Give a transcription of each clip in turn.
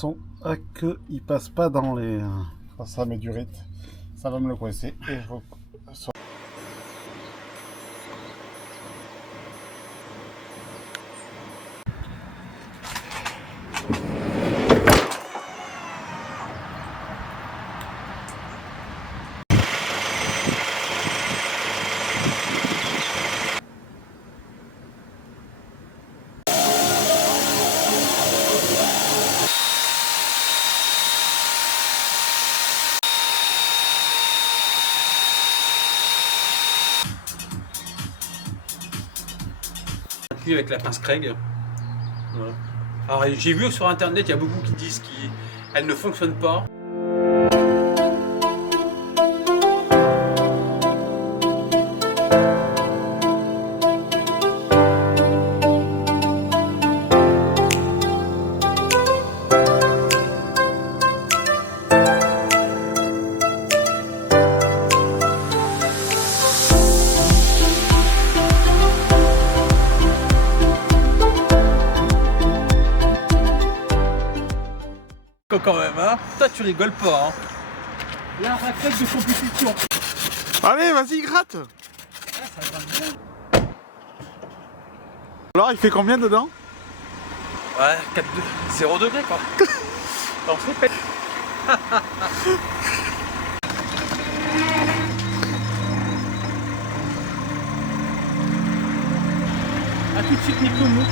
Son à que il passe pas dans les. Ça met du rythme, ça va me le coincer et je. Avec la pince Craig. Voilà. Alors j'ai vu sur internet, il y a beaucoup qui disent qu'elle ne fonctionne pas. Quand même, hein. Toi tu rigoles pas, hein. La raquette de compétition. Allez, vas-y, gratte. Ah, ça gratte bien. Alors, il fait combien dedans? Ouais, 0 degré quoi. On se répète. A tout de suite Nico Mou.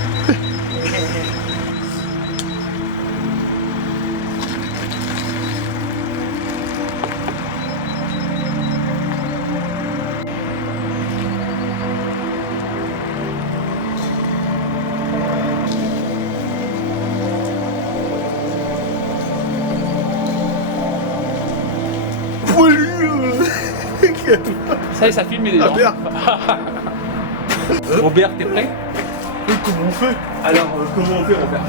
Ça y est, ça filme les gens. Robert, t'es prêt? Oui, comment on fait? Alors, comment on fait, Robert?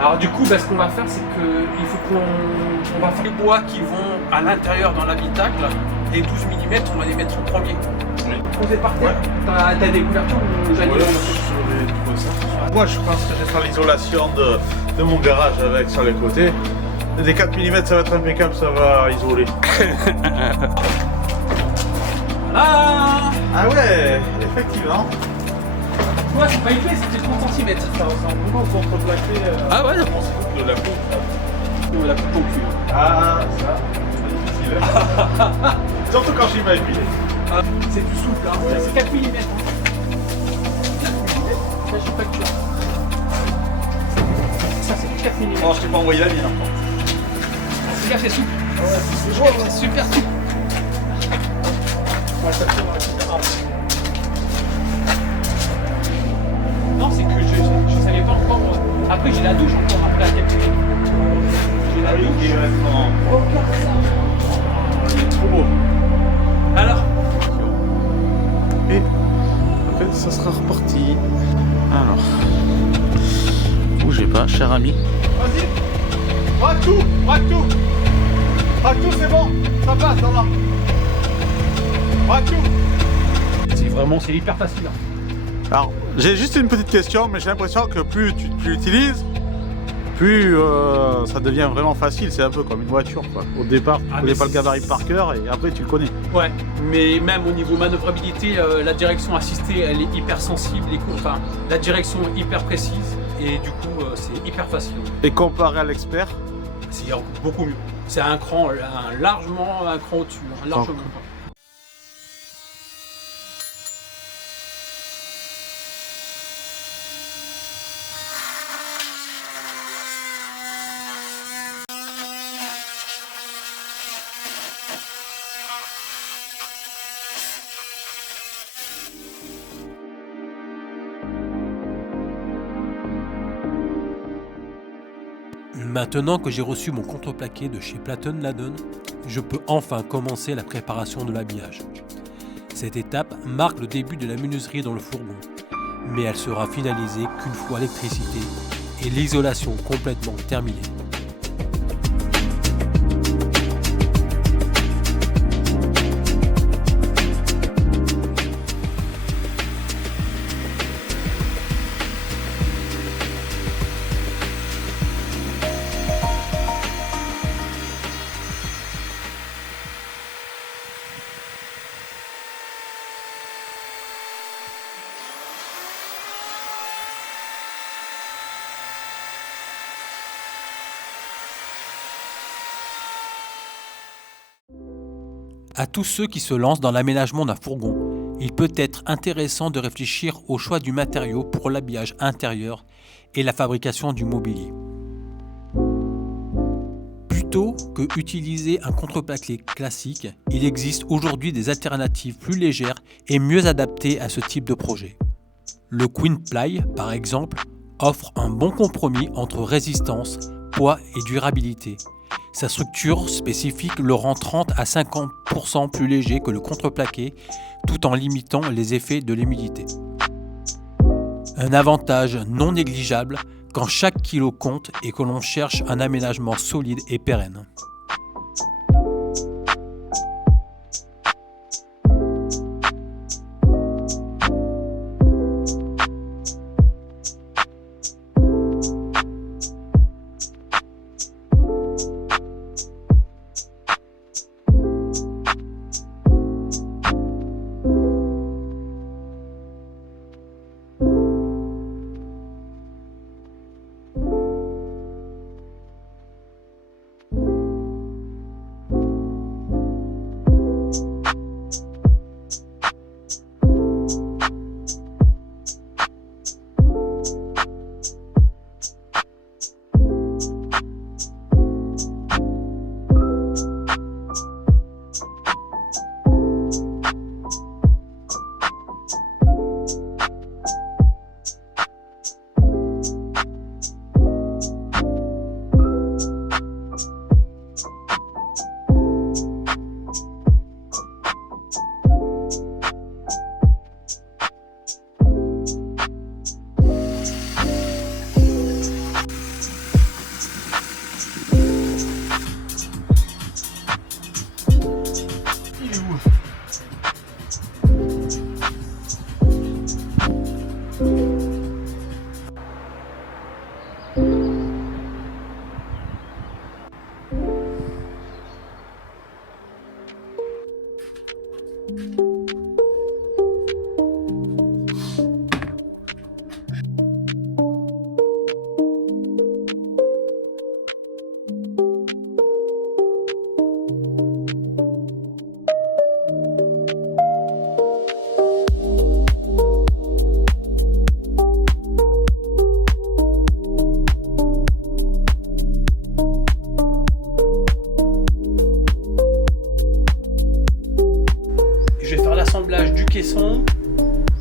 Alors du coup, ce qu'on va faire, c'est que il faut qu'on va faire les bois qui vont à l'intérieur dans l'habitacle. Les 12 mm, on va les mettre en premier. Oui. Posé par terre. T'as des couvertures ou j'allais Ouais, moi, je pense que je vais faire l'isolation de mon garage avec sur les côtés. Des 4 mm, ça va être impeccable, ça va isoler. Voilà. Ah ouais, effectivement. Tu vois, c'est pas épais, c'était 30 cm. Ça ressemble vraiment au contreplaqué. Ah ouais, on s'écoute de la coupe. on la coupe au cul. Ah, ça, c'est difficile. Surtout quand je suis mal épilé. Ah, c'est du souple, hein. Ouais. C'est 4 mm. Hein. Là, je suis pas que tu as. Ça, c'est du 4 mm. Oh, je t'ai pas envoyé la mienne encore. C'est c'est souple. Ouais, c'est super souple. Non, c'est que je savais pas encore. Après, j'ai la douche encore après à quelques minutes. J'ai la douche. Regarde ça. Il est trop beau. Alors. Et après, ça sera reparti. Alors, bougez pas, cher ami. Vas-y, braque tout, braque tout. Braque tout, c'est bon, ça passe dans là. Braque tout. C'est hyper facile. Hein. Alors, j'ai juste une petite question, mais j'ai l'impression que plus tu l'utilises, plus ça devient vraiment facile. C'est un peu comme une voiture, quoi. Au départ, tu connais pas le gabarit par cœur et après tu le connais. Ouais, mais même au niveau manœuvrabilité, la direction assistée, elle est hyper sensible. Enfin, la direction est hyper précise et du coup, c'est hyper facile. Et comparé à l'expert, c'est beaucoup mieux. C'est un cran, largement un cran au-dessus, largement. Maintenant que j'ai reçu mon contreplaqué de chez Platon Ladon, je peux enfin commencer la préparation de l'habillage. Cette étape marque le début de la menuiserie dans le fourgon, mais elle sera finalisée qu'une fois l'électricité et l'isolation complètement terminée. À tous ceux qui se lancent dans l'aménagement d'un fourgon, il peut être intéressant de réfléchir au choix du matériau pour l'habillage intérieur et la fabrication du mobilier. Plutôt que utiliser un contreplaqué classique, il existe aujourd'hui des alternatives plus légères et mieux adaptées à ce type de projet. Le Queen-Ply, par exemple, offre un bon compromis entre résistance, poids et durabilité. Sa structure spécifique le rend 30 à 50% plus léger que le contreplaqué, tout en limitant les effets de l'humidité. Un avantage non négligeable quand chaque kilo compte et que l'on cherche un aménagement solide et pérenne.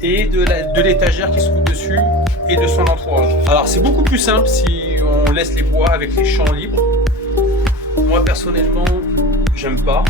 Et de l'étagère qui se trouve dessus et de son entourage. Alors c'est beaucoup plus simple si on laisse les bois avec les champs libres. Moi personnellement j'aime pas,